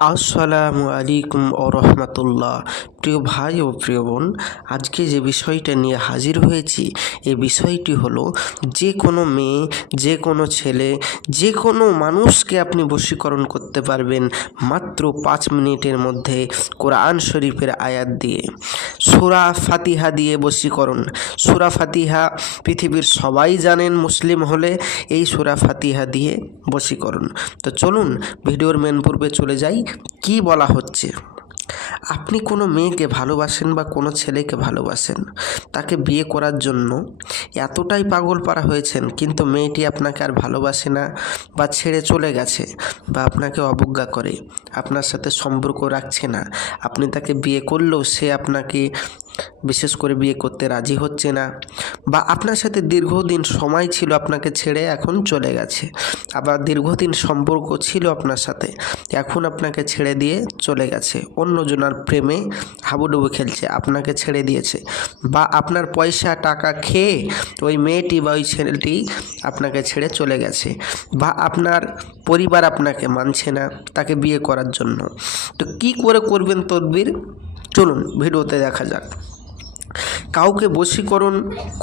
আসসালামু আলাইকুম ও রহমতুল্লাহ। প্রিয় ভাই ও প্রিয় বোন, আজকে যে বিষয়টা নিয়ে হাজির হয়েছি এই বিষয়টি হলো, যে কোনো মেয়ে, যে কোনো ছেলে, যে কোনো মানুষকে আপনি বশীকরণ করতে পারবেন মাত্র 5 মিনিটের মধ্যে কোরআন শরীফের আয়াত দিয়ে। সূরা ফাতিহা দিয়ে বশীকরণ। সূরা ফাতিহা পৃথিবীর সবাই জানেন মুসলিম হলে, এই সূরা ফাতিহা দিয়ে বশীকরণ। তো চলুন ভিডিওর মেন পূর্বে চলে যাই। কি বলা হচ্ছে, আপনি কোনো মেয়েকে ভালোবাসেন বা কোনো ছেলেকে ভালোবাসেন, তাকে বিয়ে করার জন্য এতটাই পাগল পারা হয়েছেন, কিন্তু মেয়েটি আপনাকে আর ভালোবাসে না বা ছেড়ে চলে গেছে বা আপনাকে অবজ্ঞা করে, আপনার সাথে সম্পর্ক রাখছে না। আপনি তাকে বিয়ে করলেও সে আপনাকে বিশেষ করে বিয়ে করতে রাজি হচ্ছে না, বা আপনার সাথে দীর্ঘদিন সময় ছিল আপনাকে ছেড়ে এখন চলে গেছে, আবার দীর্ঘদিন সম্পর্ক ছিল আপনার সাথে, এখন আপনাকে ছেড়ে দিয়ে চলে গেছে, অন্যজনের প্রেমে হাবুডুবু খেলছে, আপনাকে ছেড়ে দিয়েছে, বা আপনার পয়সা টাকা খেয়ে ওই মেয়েটি বা ওই ছেলেটি আপনাকে ছেড়ে চলে গেছে, বা আপনার পরিবার আপনাকে মানছে না তাকে বিয়ে করার জন্য। তো কি করে করবেন তদবির, চলুন ভিডিওতে দেখা যাক। কাউকে বশীকরণ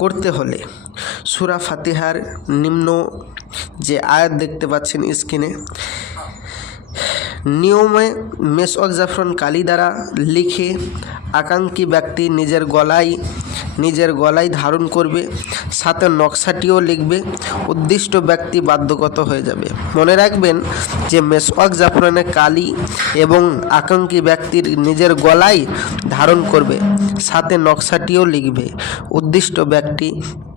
করতে হলে সূরা ফাতিহার নিম্ন যে আয়াত দেখতে পাচ্ছেন স্ক্রিনে, নিয়মে মেসওয়াক জাফরান কালি দ্বারা লিখে আকাঙ্ক্ষী ব্যক্তি নিজের গলায় ধারণ করবে, সাথে নকশাটিও লিখবে। উদ্দিষ্ট ব্যক্তি বাধ্যগত হয়ে যাবে। মনে রাখবেন যে মেসওয়াক জাফরানের কালি এবং আকাঙ্ক্ষী ব্যক্তির নিজের গলায় ধারণ করবে, সাথে নকশাটিও লিখবে, উদ্দিষ্ট ব্যক্তি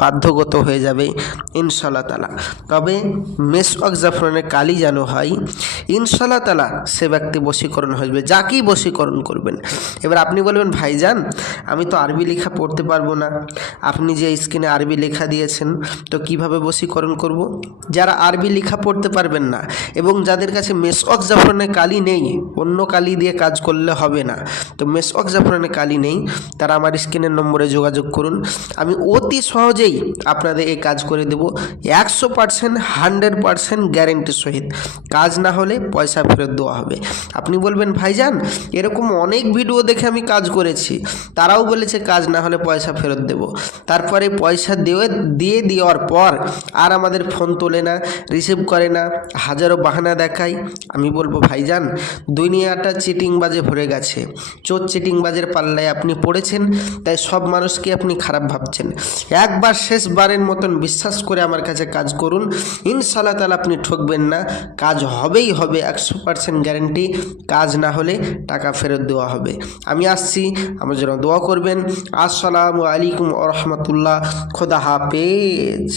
বাধ্যগত হয়ে যাবে ইনশাআল্লাহ তাআলা। তবে মেসওয়াক জাফরানের কালি যেন হয়, ইনশাআল্লাহ তাআলা সে ব্যক্তি বশীকরণ হবে, যাকেই বশীকরণ করবেন। এবার আপনি বলবেন, ভাইজান আমি তো আরবি লেখা পড়তে পারবো না, আপনি যে স্ক্রিনে আরবি লেখা দিয়েছেন, তো কিভাবে বশীকরণ করব? যারা আরবি লেখা পড়তে পারবেন না এবং যাদের কাছে মেসওয়াক জাফরানের কালি নেই, অন্য কালি দিয়ে কাজ করলে হবে না, তো মেসওয়াক জাফরানের কালি নেই, তারা আমার স্ক্রিনের নম্বরে যোগাযোগ করুন। আমি অতি সহজেই আপনাদের এই কাজ করে দেব, 100% 100% গ্যারেন্টি সহিত। কাজ না হলে পয়সা ফেরত দেওয়া হবে। আপনি বলবেন, ভাইজান এরকম অনেক ভিডিও দেখে আমি কাজ করেছি, তারাও বলেছে কাজ না হলে পয়সা ফেরত দেব, তারপরে পয়সা দেওয়ার পর আর আমাদের ফোন তোলে না, রিসিভ করে না, হাজারো বাহানা দেখায়। আমি বলবো, ভাইজান দুনিয়াটা চিটিংবাজে ভরে গেছে, চোর চিটিংবাজের পাল্লায় আপনি পড়েছেন, তাই সব মানুষকে আপনি খারাপ ভাবছেন। একবার শেষবারের মতন বিশ্বাস করে আমার কাছে কাজ করুন, ইনশাআল্লাহ তাআলা আপনি ঠকবেন না, কাজ হবেই হবে, 100% গ্যারেন্টি। কাজ না হলে টাকা ফেরত দেওয়া হবে। আমি আসছি, আমার জন্য দোয়া করবেন। আসসালামু আলাইকুম ওয়া রাহমাতুল্লাহ। খোদা হাফেজ।